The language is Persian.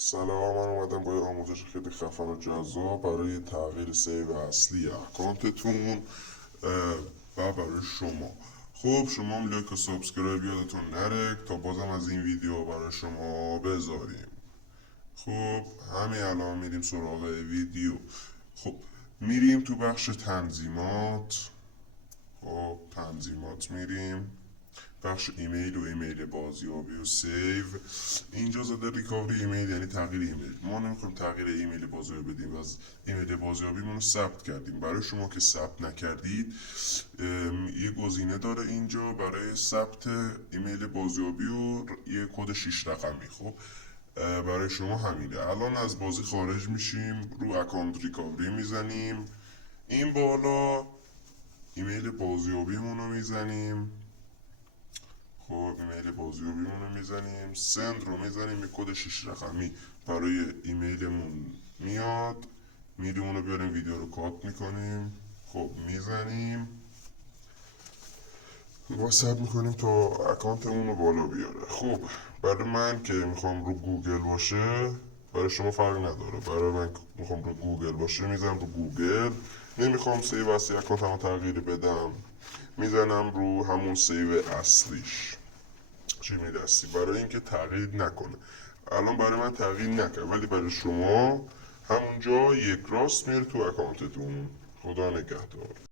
سلام، من اومدم با یه آموزش خیلی خفن و جذاب برای تغییر سیو اصلی اکانتتون و برای شما. خب شما هم لایک و سابسکرایب یادتون نره تا بازم از این ویدیو برای شما بذاریم. خب همین الان میریم سراغ ویدیو. خب میریم تو بخش تنظیمات. خب تنظیمات میریم بخش ایمیل و ایمیل بازیابی و سیو. اینجا زده ریکاوری ایمیل یعنی تغییر ایمیل. ما نمیخوایم تغییر ایمیل بازیابی بدیم و از ایمیل بازیابیمون رو ثبت کردیم. برای شما که ثبت نکردید یه گزینه داره اینجا برای ثبت ایمیل بازیابی و یه کد 6 رقمی. خب برای شما همینه. الان از بازی خارج میشیم، رو اکانت ریکاوری میزنیم، این بالا ایمیل بازیابیمون رو میزنیم. خب ایمیل بازیابیمون رو میزنیم، سند رو میزنیم، یه کد 6 رقمی برای ایمیلمون میاد. میریم اونو بیاریم ویدیو رو کات میکنیم. خب میزنیم و ثبت میکنیم تا اکانتمون رو بالا بیاره. خب برای من که میخوام رو گوگل باشه، برای شما فرق نداره. برای من که میخوام رو گوگل باشه میزنم رو گوگل. نمیخوام سیو اصلی اکانتمو تغییر بدم، میزنم رو همون سیو اصلیش، جیمیل اصلی، برای اینکه تغییر نکنه. الان برای من تغییر نکرد ولی برای شما همونجا یک راست میره تو اکانتتون. خدا نگهدار.